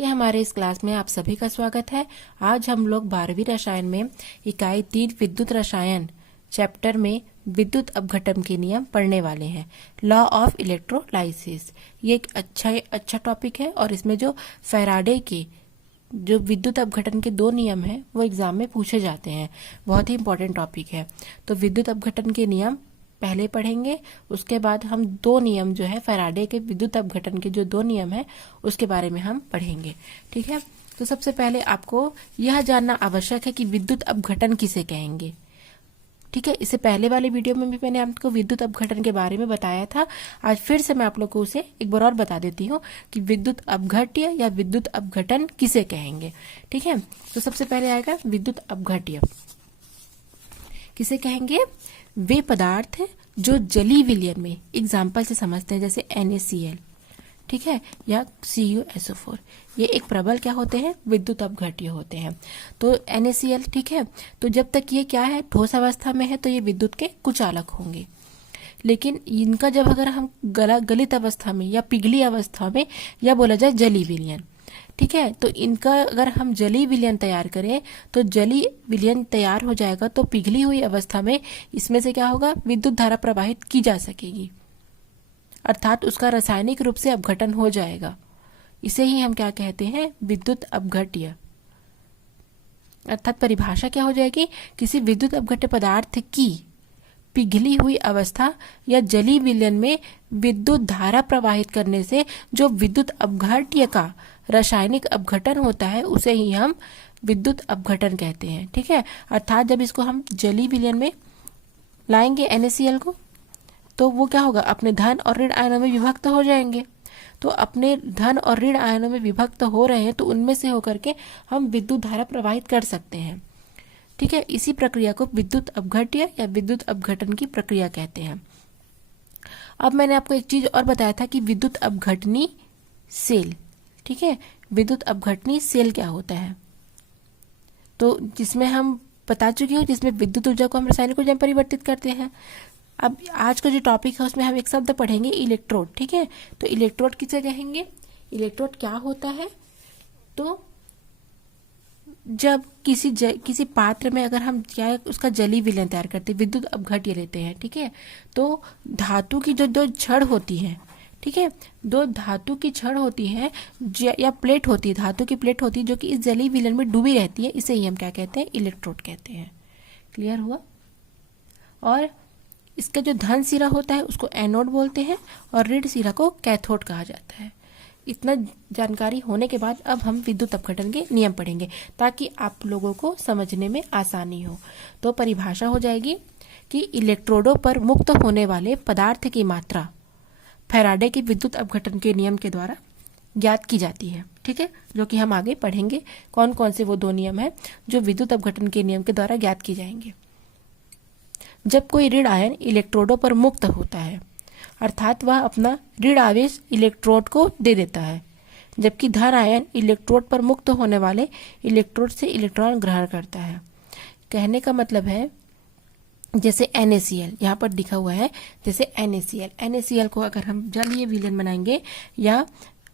कि हमारे इस क्लास में आप सभी का स्वागत है। आज हम लोग 12वीं रसायन में इकाई 3 विद्युत रसायन चैप्टर में विद्युत अपघटन के नियम पढ़ने वाले हैं। लॉ ऑफ इलेक्ट्रोलाइसिस ये एक अच्छा टॉपिक है और इसमें जो फैराडे के जो विद्युत अपघटन के 2 नियम हैं वो एग्जाम में पूछे जाते हैं। बहुत ही इंपॉर्टेंट टॉपिक है। तो विद्युत अपघटन के नियम पहले पढ़ेंगे, उसके बाद हम 2 नियम जो है फैराडे के विद्युत अपघटन के जो 2 नियम है उसके बारे में हम पढ़ेंगे। ठीक है, तो सबसे पहले आपको यह जानना आवश्यक है कि विद्युत अपघटन किसे कहेंगे। ठीक है, इससे पहले वाले वीडियो में भी मैंने आपको विद्युत अपघटन के बारे में बताया था। आज फिर से मैं आप लोग को उसे एक बार और बता देती हूँ कि विद्युत अपघट्य या विद्युत अपघटन किसे कहेंगे। ठीक है, तो सबसे पहले आएगा विद्युत अपघट्य। किसे कहेंगे? वे पदार्थ जो जलीय विलयन में, एग्जाम्पल से समझते हैं जैसे NaCl, ठीक है, या CuSO4, ये एक प्रबल क्या होते हैं? विद्युत अपघट्य होते हैं। तो NaCl, ठीक है, तो जब तक ये क्या है, ठोस अवस्था में है तो ये विद्युत के कुचालक होंगे। लेकिन इनका जब अगर हम गलित अवस्था में या पिघली अवस्था में या बोला जाए जलीय विलयन, ठीक है, तो इनका अगर हम जलीय विलयन तैयार करें तो जलीय विलयन तैयार हो जाएगा तो पिघली हुई अवस्था में इसमें से क्या होगा? विद्युत धारा प्रवाहित की जा सकेगी, अर्थात उसका रासायनिक रूप से अपघटन हो जाएगा। इसे ही हम क्या कहते हैं? विद्युत अपघट्य। अर्थात परिभाषा क्या हो जाएगी? किसी विद्युत अपघट्य पदार्थ की पिघली हुई अवस्था या जलीय विलयन में विद्युत धारा प्रवाहित करने से जो विद्युत अपघट्य का रासायनिक अपघटन होता है उसे ही हम विद्युत अपघटन कहते हैं। ठीक है, अर्थात जब इसको हम जलीय विलयन में लाएंगे NaCl को तो वो क्या होगा? अपने धन और ऋण आयनों में विभक्त हो जाएंगे। तो अपने धन और ऋण आयनों में विभक्त हो रहे हैं तो उनमें से होकर के हम विद्युत धारा प्रवाहित कर सकते हैं। ठीक है, इसी प्रक्रिया को विद्युत अपघट्य या विद्युत अपघटन की प्रक्रिया कहते हैं। अब मैंने आपको एक चीज और बताया था कि विद्युत अपघटनी सेल, ठीक है, विद्युत अपघटनी सेल क्या होता है? तो जिसमें हम बता चुके हो, जिसमें विद्युत ऊर्जा को हम रासायनिक ऊर्जा में परिवर्तित करते हैं। अब आज का जो टॉपिक है उसमें हम एक शब्द पढ़ेंगे, इलेक्ट्रोड। ठीक है, तो इलेक्ट्रोड किसे कहेंगे? इलेक्ट्रोड क्या होता है? तो जब किसी पात्र में अगर हम क्या उसका जलीय विलयन तैयार करते हैं, विद्युत अपघट्य लेते हैं, ठीक है, तो धातु की जो 2 छड़ होती है, ठीक है, 2 धातु की छड़ होती है या प्लेट होती है, धातु की प्लेट होती है जो कि इस जलीय विलयन में डूबी रहती है, इसे ही हम क्या कहते हैं? इलेक्ट्रोड कहते हैं। क्लियर हुआ? और इसका जो धन सिरा होता है उसको एनोड बोलते हैं और ऋण सिरा को कैथोड कहा जाता है। इतना जानकारी होने के बाद अब हम विद्युत अपघटन के नियम पढ़ेंगे ताकि आप लोगों को समझने में आसानी हो। तो परिभाषा हो जाएगी कि इलेक्ट्रोडों पर मुक्त होने वाले पदार्थ की मात्रा फैराडे के विद्युत अपघटन के नियम के द्वारा ज्ञात की जाती है। ठीक है, जो कि हम आगे पढ़ेंगे कौन कौन से वो 2 नियम हैं जो विद्युत अपघटन के नियम के द्वारा ज्ञात की जाएंगे। जब कोई ऋण आयन इलेक्ट्रोडों पर मुक्त होता है, अर्थात वह अपना ऋण आवेश इलेक्ट्रोड को दे देता है, जबकि धन आयन इलेक्ट्रोड पर मुक्त होने वाले इलेक्ट्रोड से इलेक्ट्रॉन ग्रहण करता है। कहने का मतलब है जैसे NaCl यहाँ पर लिखा हुआ है, जैसे NaCl को अगर हम जलीय विलयन बनाएंगे या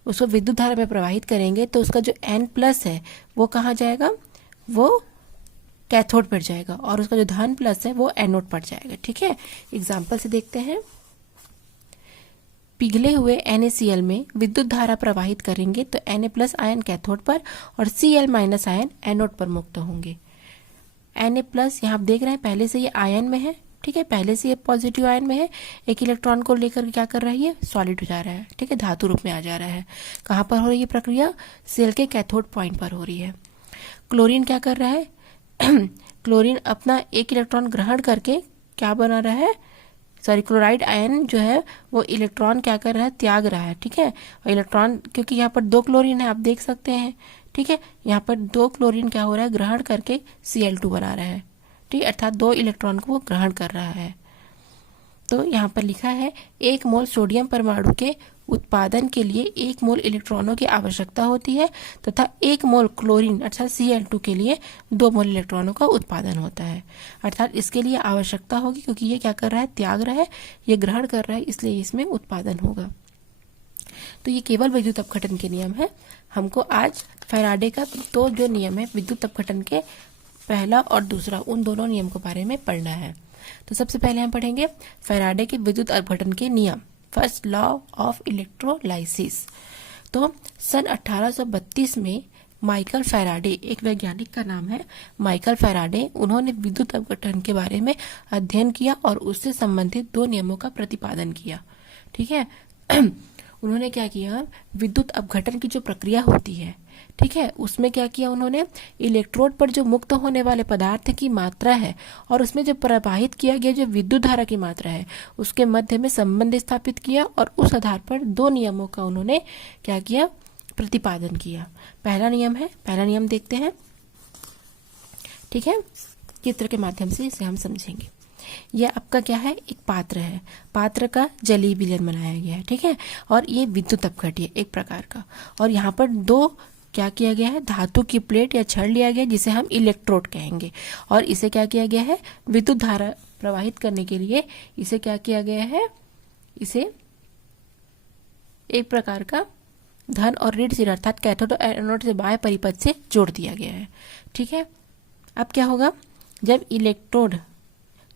उसको विद्युत धारा में प्रवाहित करेंगे तो उसका जो N+ है वो कहाँ जाएगा? वो कैथोड पर जाएगा और उसका जो धन प्लस है वो एनोड पर जाएगा। ठीक है, एग्जाम्पल से देखते हैं। पिघले हुए NaCl में विद्युत धारा प्रवाहित करेंगे तो Na+ आयन कैथोड पर और Cl- आयन एनोड पर मुक्त होंगे। Na+ यहाँ आप देख रहे हैं पहले से ये आयन में है, ठीक है, पहले से ये पॉजिटिव आयन में है, एक इलेक्ट्रॉन को लेकर क्या कर रहा है? ये सॉलिड हो जा रहा है, ठीक है, धातु रूप में आ जा रहा है। कहाँ पर हो रही है प्रक्रिया? सेल के कैथोड पॉइंट पर हो रही है। क्लोरीन क्या कर रहा है? क्लोरीन अपना एक इलेक्ट्रॉन ग्रहण करके क्या बना रहा है? क्लोराइड आयन जो है वो इलेक्ट्रॉन क्या कर रहा है? त्याग रहा है। ठीक है, और इलेक्ट्रॉन क्योंकि यहाँ पर 2 क्लोरीन है, आप देख सकते हैं, ठीक है, यहाँ पर 2 क्लोरीन क्या हो रहा है? ग्रहण करके Cl2 बना रहा है, ठीक, अर्थात 2 इलेक्ट्रॉन को वो ग्रहण कर रहा है। तो यहाँ पर लिखा है 1 मोल सोडियम परमाणु के उत्पादन के लिए 1 मोल इलेक्ट्रॉनों की आवश्यकता होती है तथा 1 मोल क्लोरीन अर्थात Cl2 के लिए 2 मोल इलेक्ट्रॉनों का उत्पादन होता है। अर्थात इसके लिए आवश्यकता होगी क्योंकि ये क्या कर रहा है? त्याग रहा है, ये ग्रहण कर रहा है, इसलिए इसमें उत्पादन होगा। तो ये केवल विद्युत अपघटन के नियम है। हमको आज फैराडे का तो जो नियम है विद्युत अपघटन के, पहला और दूसरा, उन दोनों नियम के बारे में पढ़ना है। तो सबसे पहले हम पढ़ेंगे फैराडे के विद्युत अपघटन के नियम, फर्स्ट लॉ ऑफ इलेक्ट्रोलाइसिस। तो सन 1832 में माइकल फैराडे, एक वैज्ञानिक का नाम है माइकल फैराडे, उन्होंने विद्युत अपघटन के बारे में अध्ययन किया और उससे संबंधित दो नियमों का प्रतिपादन किया। ठीक है। उन्होंने क्या किया, विद्युत अपघटन की जो प्रक्रिया होती है, ठीक है, उसमें क्या किया उन्होंने, इलेक्ट्रोड पर जो मुक्त होने वाले पदार्थ की मात्रा है और उसमें जो प्रवाहित किया गया जो विद्युत धारा की मात्रा है, उसके मध्य में संबंध स्थापित किया और उस आधार पर दो नियमों का उन्होंने क्या किया, प्रतिपादन किया। पहला नियम है, पहला नियम देखते हैं। ठीक है, चित्र के माध्यम से इसे हम समझेंगे। यह आपका क्या है, एक पात्र है, पात्र का जलीय विलयन बनाया गया है। ठीक है, और ये विद्युत अपघट्य है एक प्रकार का, और यहाँ पर दो क्या किया गया है, धातु की प्लेट या छड़ लिया गया जिसे हम इलेक्ट्रोड कहेंगे, और इसे क्या किया गया है, विद्युत धारा प्रवाहित करने के लिए इसे क्या किया गया है, इसे एक प्रकार का धन और ऋण सिर अर्थात कैथोड और एनोड से बाह्य परिपथ से जोड़ दिया गया है। ठीक है, अब क्या होगा, जब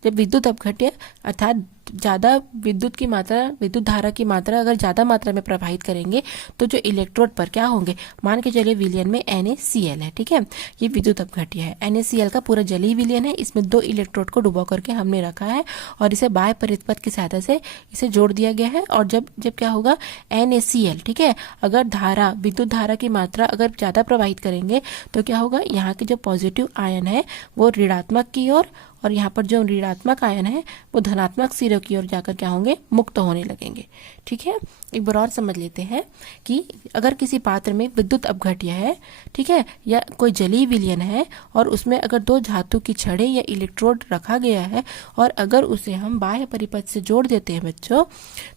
विद्युत अपघट्य अर्थात ज्यादा विद्युत की मात्रा, विद्युत धारा की मात्रा अगर ज्यादा मात्रा में प्रवाहित करेंगे तो जो इलेक्ट्रोड पर क्या होंगे, मान के चलिए विलयन में NaCl है। ठीक है, ये विद्युत अपघट्य है, NaCl का पूरा जलीय विलयन है, इसमें दो इलेक्ट्रोड को डुबो करके हमने रखा है और इसे बाह्य परिपथ की सहायता से इसे जोड़ दिया गया है। और जब क्या होगा, NaCl, ठीक है, अगर धारा, विद्युत धारा की मात्रा अगर ज्यादा प्रवाहित करेंगे तो क्या होगा, यहाँ के जो पॉजिटिव आयन है वो ऋणात्मक की ओर और यहाँ पर जो ऋणात्मक आयन है वो धनात्मक सिरों की ओर जाकर क्या होंगे, मुक्त होने लगेंगे। ठीक है, एक बार और समझ लेते हैं कि अगर किसी पात्र में विद्युत अपघट्य है, ठीक है, या कोई जलीय विलयन है और उसमें अगर दो धातु की छड़ें या इलेक्ट्रोड रखा गया है और अगर उसे हम बाह्य परिपथ से जोड़ देते हैं बच्चों,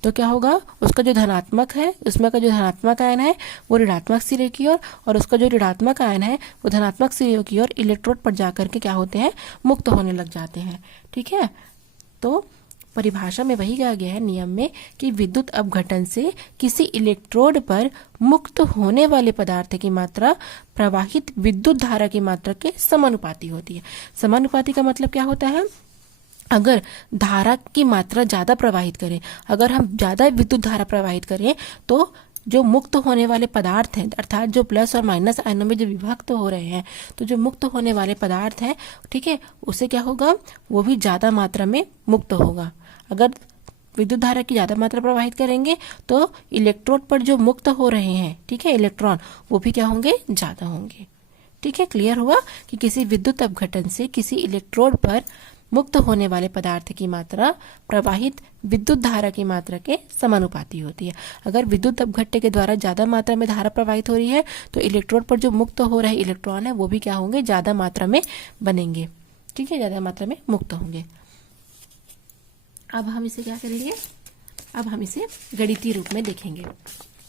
तो क्या होगा, उसका जो धनात्मक है, उसमें का जो धनात्मक आयन है वो ऋणात्मक सिरे की ओर और उसका जो ऋणात्मक आयन है वो धनात्मक सिरे की ओर इलेक्ट्रोड पर जाकर के क्या होते हैं, मुक्त होने लग जाते हैं। ठीक है, तो परिभाषा में वही कहा गया है नियम में कि विद्युत अपघटन से किसी इलेक्ट्रोड पर मुक्त होने वाले पदार्थ की मात्रा प्रवाहित विद्युत धारा की मात्रा के समानुपाती होती है। समानुपाती का मतलब क्या होता है, अगर धारा की मात्रा ज्यादा प्रवाहित करें, अगर हम ज्यादा विद्युत धारा प्रवाहित करें तो जो मुक्त होने वाले पदार्थ हैं अर्थात जो प्लस और माइनस आयनों में जो विभक्त हो रहे हैं, तो जो मुक्त होने वाले पदार्थ हैं, ठीक है, उसे क्या होगा, वो भी ज्यादा मात्रा में मुक्त होगा। अगर विद्युत धारा की ज्यादा मात्रा प्रवाहित करेंगे तो इलेक्ट्रोड पर जो मुक्त हो रहे हैं, ठीक है, इलेक्ट्रॉन, वो भी क्या होंगे, ज्यादा होंगे। ठीक है, क्लियर हुआ कि किसी विद्युत अपघटन से किसी इलेक्ट्रोड पर मुक्त होने वाले पदार्थ की मात्रा प्रवाहित विद्युत धारा की मात्रा के समानुपाती होती है। अगर विद्युत अपघट्य के द्वारा ज्यादा मात्रा में धारा प्रवाहित हो रही है तो इलेक्ट्रोड पर जो मुक्त हो रहे इलेक्ट्रॉन है वो भी क्या होंगे, ज्यादा मात्रा में बनेंगे। ठीक है, ज्यादा मात्रा में मुक्त होंगे। अब हम इसे क्या करेंगे, अब हम इसे गणितीय रूप में देखेंगे।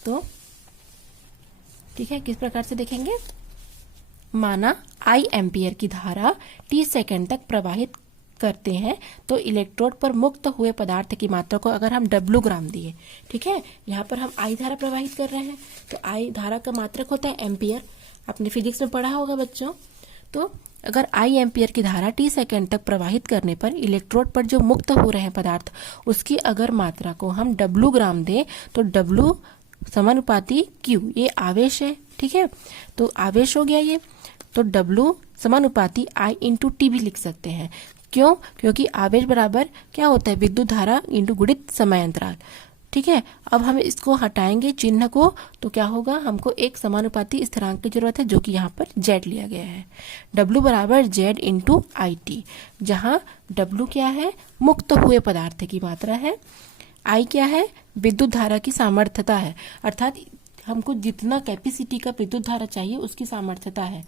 तो ठीक है, किस प्रकार से देखेंगे, माना I एम्पियर की धारा t सेकंड तक प्रवाहित करते हैं तो इलेक्ट्रोड पर मुक्त हुए पदार्थ की मात्रा को अगर हम W ग्राम दिए, ठीक है, यहाँ पर हम I धारा प्रवाहित कर रहे हैं तो I धारा का मात्रक होता है एम्पियर, आपने फिजिक्स में पढ़ा होगा बच्चों। तो अगर I एम्पियर की धारा t सेकंड तक प्रवाहित करने पर इलेक्ट्रोड पर जो मुक्त हो रहे हैं पदार्थ उसकी अगर मात्रा को हम W ग्राम दें तो W समानुपाती Q, ये आवेश है। ठीक है, तो आवेश हो गया ये, तो W समानुपाती I इंटू टी भी लिख सकते हैं। क्यों, क्योंकि आवेश बराबर क्या होता है, विद्युत धारा इंटू गुणित समय अंतराल। ठीक है, अब हम इसको हटाएंगे चिन्ह को तो क्या होगा, हमको एक समानुपाती स्थिरांक की जरूरत है जो कि यहाँ पर Z लिया गया है। W बराबर Z इंटू IT, जहाँ W क्या है, मुक्त हुए पदार्थ की मात्रा है, I क्या है, विद्युत धारा की सामर्थ्यता है, अर्थात हमको जितना कैपेसिटी का विद्युत धारा चाहिए उसकी सामर्थ्यता है।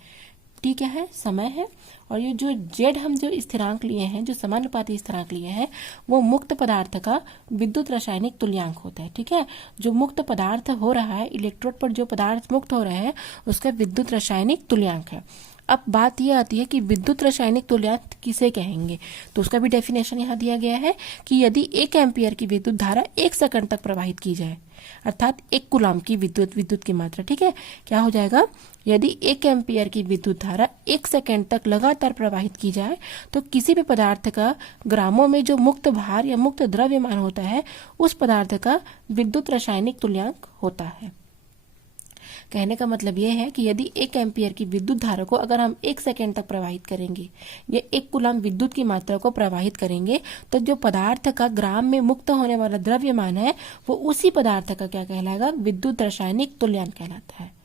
T क्या है, समय है, और ये जो Z हम जो स्थिरांक लिए हैं, जो समानुपाती स्थिरांक लिए हैं, वो मुक्त पदार्थ का विद्युत रासायनिक तुल्यांक होता है। ठीक है, जो मुक्त पदार्थ हो रहा है, इलेक्ट्रोड पर जो पदार्थ मुक्त हो रहे हैं उसका विद्युत रासायनिक तुल्यांक है। अब बात यह आती है कि विद्युत रासायनिक तुल्यांक किसे कहेंगे, तो उसका भी डेफिनेशन यहाँ दिया गया है कि यदि 1 एम्पियर की विद्युत धारा 1 सेकंड तक प्रवाहित की जाए, अर्थात 1 कूलाम की विद्युत की मात्रा, ठीक है, क्या हो जाएगा, यदि 1 एम्पियर की विद्युत धारा 1 सेकंड तक लगातार प्रवाहित की जाए तो किसी भी पदार्थ का ग्रामों में जो मुक्त भार या मुक्त द्रव्यमान होता है उस पदार्थ का विद्युत रासायनिक तुल्यांक होता है। कहने का मतलब यह है कि यदि 1 एम्पियर की विद्युत धारा को अगर हम 1 सेकंड तक प्रवाहित करेंगे या 1 कूलाम विद्युत की मात्रा को प्रवाहित करेंगे तो जो पदार्थ का ग्राम में मुक्त होने वाला द्रव्यमान है वो उसी पदार्थ का क्या कहलाएगा, विद्युत रासायनिक तुल्यांक कहलाता है।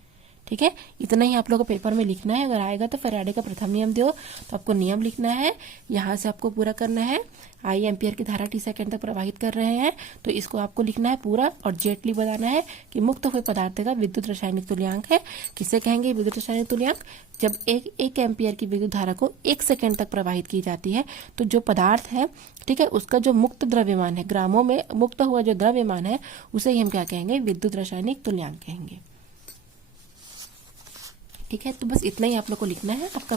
ठीक है, इतना ही आप लोगों को पेपर में लिखना है। अगर आएगा तो फैराडे का प्रथम नियम दो तो आपको नियम लिखना है, यहाँ से आपको पूरा करना है। आई एम्पियर की धारा टी सेकंड तक प्रवाहित कर रहे हैं तो इसको आपको लिखना है पूरा और जेटली बताना है कि मुक्त हुए पदार्थ का विद्युत रासायनिक तुल्यांक है। किसे कहेंगे विद्युत रासायनिक तुल्यांक, जब एक एम्पियर की विद्युत धारा को 1 सेकंड तक प्रवाहित की जाती है तो जो पदार्थ है, ठीक है, उसका जो मुक्त द्रव्यमान है, ग्रामों में मुक्त हुआ जो द्रव्यमान है उसे ही हम क्या कहेंगे, विद्युत रासायनिक तुल्यांक कहेंगे। ठीक है, तो बस इतना ही आप लोग को लिखना है, आपका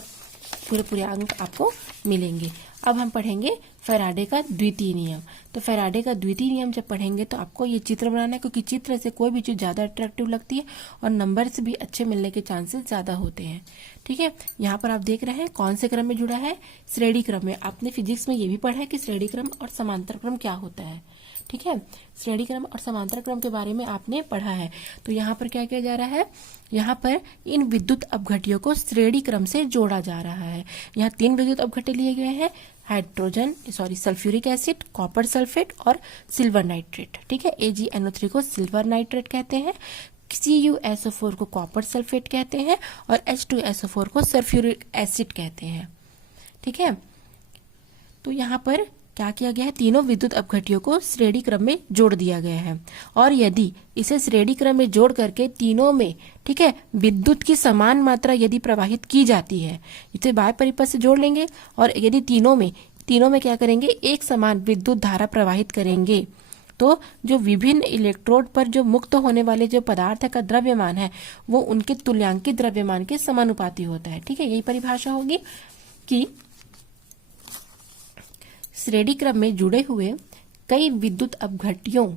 पूरे अंक आपको मिलेंगे। अब हम पढ़ेंगे फैराडे का द्वितीय नियम। तो फैराडे का द्वितीय नियम जब पढ़ेंगे तो आपको ये चित्र बनाना है, क्योंकि चित्र से कोई भी चीज ज्यादा अट्रैक्टिव लगती है और नंबर से भी अच्छे मिलने के चांसेस ज्यादा होते हैं। ठीक है, यहाँ पर आप देख रहे हैं कौन से क्रम में जुड़ा है, श्रेणी क्रम में। आपने फिजिक्स में ये भी पढ़ा है कि श्रेणी क्रम और समांतर क्रम क्या होता है। ठीक है, श्रेणी क्रम और समांतर क्रम के बारे में आपने पढ़ा है। तो यहाँ पर क्या किया जा रहा है, यहाँ पर इन विद्युत अपघट्यों को श्रेणी क्रम से जोड़ा जा रहा है। यहाँ 3 विद्युत अपघट्य लिए गए हैं, सल्फ्यूरिक एसिड, कॉपर सल्फेट और सिल्वर नाइट्रेट। ठीक है, AgNO3 को सिल्वर नाइट्रेट कहते हैं, CuSO4 को कॉपर सल्फेट कहते हैं और H2SO4 को सल्फ्यूरिक एसिड कहते हैं। ठीक है, तो यहाँ पर क्या किया गया है, तीनों विद्युत अपघट्यों को श्रेणी क्रम में जोड़ दिया गया है। और यदि इसे श्रेणी क्रम में जोड़ करके तीनों में, ठीक है, विद्युत की समान मात्रा यदि प्रवाहित की जाती है, इसे बाह्य परिपथ से जोड़ लेंगे और यदि तीनों में क्या करेंगे, एक समान विद्युत धारा प्रवाहित करेंगे तो जो विभिन्न इलेक्ट्रोड पर जो मुक्त होने वाले जो पदार्थ का द्रव्यमान है वो उनके तुल्यांकित द्रव्यमान के समानुपाती होता है। ठीक है, यही परिभाषा होगी कि श्रेणी क्रम में जुड़े हुए कई विद्युत अपघट्यों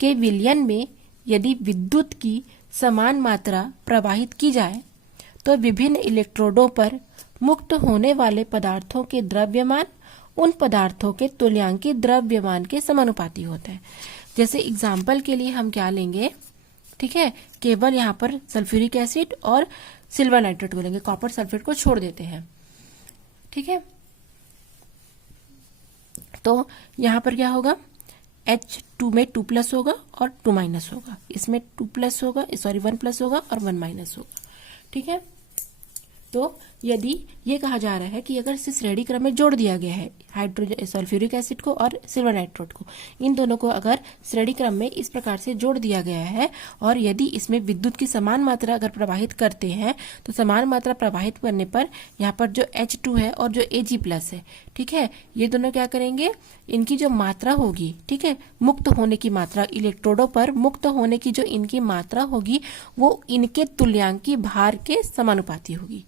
के विलयन में यदि विद्युत की समान मात्रा प्रवाहित की जाए तो विभिन्न इलेक्ट्रोडों पर मुक्त होने वाले पदार्थों के द्रव्यमान उन पदार्थों के तुल्यांकित द्रव्यमान के समानुपाती होता है। जैसे एग्जाम्पल के लिए हम क्या लेंगे, ठीक है, केवल यहाँ पर सल्फ्यूरिक एसिड और सिल्वर नाइट्रेट को लेंगे, कॉपर सल्फेट को छोड़ देते हैं। ठीक है, तो यहाँ पर क्या होगा, H2 में 2+ होगा और 2- होगा, इसमें 2+ होगा, 1+ होगा और 1- होगा। ठीक है, तो यदि ये कहा जा रहा है कि अगर इसे श्रेणी क्रम में जोड़ दिया गया है, सल्फ्यूरिक एसिड को और सिल्वर नाइट्रेट को, इन दोनों को अगर श्रेणी क्रम में इस प्रकार से जोड़ दिया गया है और यदि इसमें विद्युत की समान मात्रा अगर प्रवाहित करते हैं तो समान मात्रा प्रवाहित करने पर यहाँ पर जो H2 है और जो Ag+ है, ठीक है, ये दोनों क्या करेंगे, इनकी जो मात्रा होगी, ठीक है, मुक्त होने की मात्रा, इलेक्ट्रोडों पर मुक्त होने की जो इनकी मात्रा होगी वो इनके तुल्यांकी भार के समानुपाती होगी।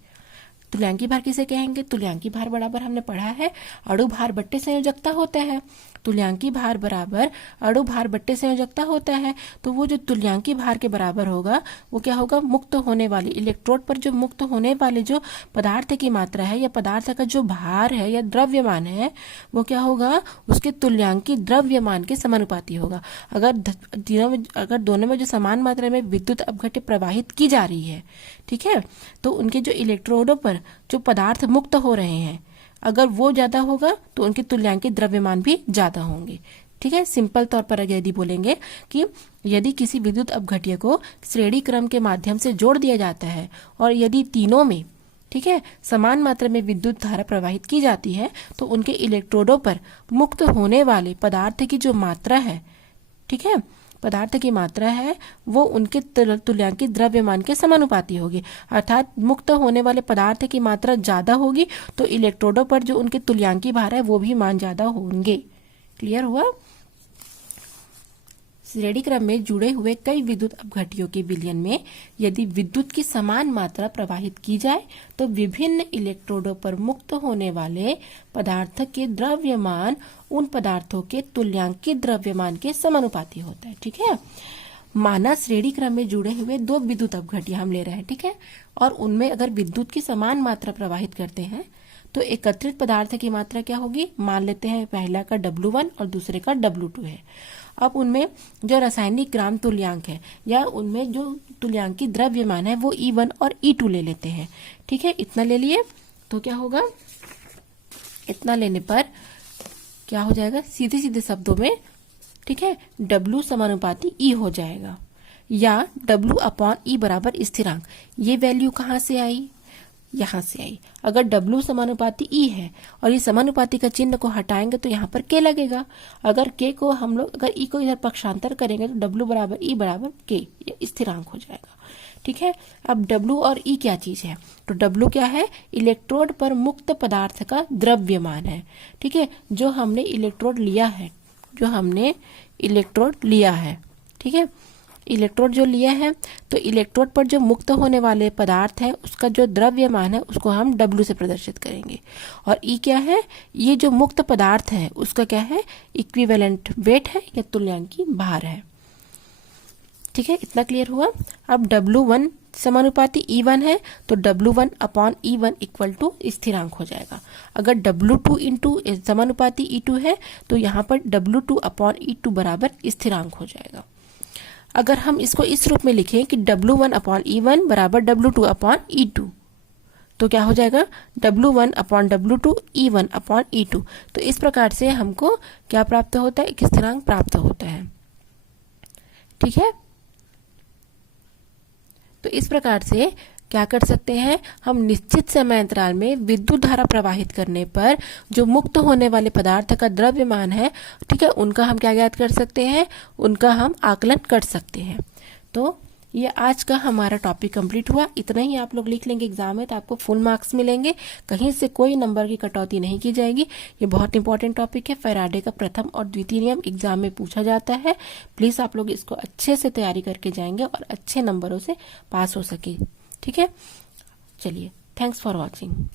तुल्यांकी भार किसे कहेंगे, तुल्यांकी भार बराबर हमने पढ़ा है अणु भार बट्टे संयोजकता होता है। तुल्यांकी भार बराबर अणु भार बट्टे संयोजकता होता है, तो वो जो तुल्यांकी भार के बराबर होगा वो क्या होगा, मुक्त होने वाली इलेक्ट्रोड पर जो मुक्त होने वाले जो पदार्थ की मात्रा है या पदार्थ का जो भार है या द्रव्यमान है वो क्या होगा, उसके तुल्यांकी द्रव्यमान के समानुपाती होगा। अगर दोनों में जो समान मात्रा में विद्युत अपघट्य प्रवाहित की जा रही है, ठीक है, तो उनके जो इलेक्ट्रोडों पर जो पदार्थ मुक्त हो रहे हैं अगर वो ज्यादा होगा तो उनके तुल्यांकित द्रव्यमान भी ज्यादा होंगे। ठीक है, सिंपल तौर पर यदि बोलेंगे कि यदि किसी विद्युत अपघट्य को श्रेणी क्रम के माध्यम से जोड़ दिया जाता है और यदि तीनों में, ठीक है, समान मात्रा में विद्युत धारा प्रवाहित की जाती है तो उनके इलेक्ट्रोडों पर मुक्त होने वाले पदार्थ की जो मात्रा है, ठीक है, पदार्थ की मात्रा है वो उनके तुल्यांकित द्रव्यमान के समानुपाती होगी। अर्थात मुक्त होने वाले पदार्थ की मात्रा ज्यादा होगी तो इलेक्ट्रोडों पर जो उनके तुल्यांकी भार है वो भी मान ज्यादा होंगे। क्लियर हुआ। श्रेणी क्रम में जुड़े हुए कई विद्युत अपघट्यों के विलयन में यदि विद्युत की समान मात्रा प्रवाहित की जाए तो विभिन्न इलेक्ट्रोडों पर मुक्त होने वाले पदार्थ के द्रव्यमान उन पदार्थों के तुल्यांकित द्रव्यमान के समानुपाती होता है। ठीक है, माना श्रेणी क्रम में जुड़े हुए दो विद्युत अपघट्य हम ले रहे हैं। ठीक है, और उनमें अगर विद्युत की समान मात्रा प्रवाहित करते हैं तो एकत्रित पदार्थ की मात्रा क्या होगी। मान लेते हैं पहला का W1 और दूसरे का W2 है। अब उनमें जो रासायनिक ग्राम तुल्यांक है या उनमें जो तुल्यांकित द्रव्यमान है वो E1 और E2 ले लेते हैं। ठीक है, इतना ले लिए तो क्या होगा, इतना लेने पर क्या हो जाएगा, सीधे सीधे शब्दों में, ठीक है, W समानुपाती E हो जाएगा या W अपॉन E बराबर स्थिरांक। ये वैल्यू कहाँ से आई, यहाँ से आई। अगर W समानुपाती E है और ये समानुपाती का चिन्ह को हटाएंगे तो यहाँ पर K लगेगा। अगर K को हम लोग अगर E को इधर पक्षांतर करेंगे तो W बराबर E बराबर K, ये स्थिरांक हो जाएगा। ठीक है, अब W और E क्या चीज है, तो W क्या है, इलेक्ट्रोड पर मुक्त पदार्थ का द्रव्यमान है। ठीक है, जो हमने इलेक्ट्रोड लिया है, जो हमने इलेक्ट्रोड लिया है, ठीक है, इलेक्ट्रोड जो लिया है तो इलेक्ट्रोड पर जो मुक्त होने वाले पदार्थ है उसका जो द्रव्यमान है उसको हम W से प्रदर्शित करेंगे। और E क्या है, ये जो मुक्त पदार्थ है उसका क्या है, इक्विवेलेंट वेट है या तुल्यांकी भार है। ठीक है, इतना क्लियर हुआ। अब W1 समानुपाती E1 है तो W1 upon E1 equal to स्थिरांक हो जाएगा। अगर W2 इंटू समानुपाती E2 है तो यहाँ पर W2 अपॉन E2 बराबर स्थिरांक हो जाएगा। अगर हम इसको इस रूप में लिखें कि W1 अपॉन E1 बराबर W2 अपॉन E2 तो क्या हो जाएगा, W1 upon W2 E1 upon E2। तो इस प्रकार से हमको क्या प्राप्त होता है, एक स्थिरांक प्राप्त होता है। ठीक है, तो इस प्रकार से क्या कर सकते हैं हम, निश्चित समय अंतराल में विद्युत धारा प्रवाहित करने पर जो मुक्त होने वाले पदार्थ का द्रव्यमान है, ठीक है, उनका हम क्या ज्ञात कर सकते हैं, उनका हम आकलन कर सकते हैं। तो ये आज का हमारा टॉपिक कंप्लीट हुआ। इतना ही आप लोग लिख लेंगे एग्जाम में तो आपको फुल मार्क्स मिलेंगे, कहीं से कोई नंबर की कटौती नहीं की जाएगी। ये बहुत इंपॉर्टेंट टॉपिक है, फैराडे का प्रथम और द्वितीय नियम एग्जाम में पूछा जाता है। प्लीज आप लोग इसको अच्छे से तैयारी करके जाएंगे और अच्छे नंबरों से पास हो सके। ठीक है, चलिए, थैंक्स फॉर वॉचिंग।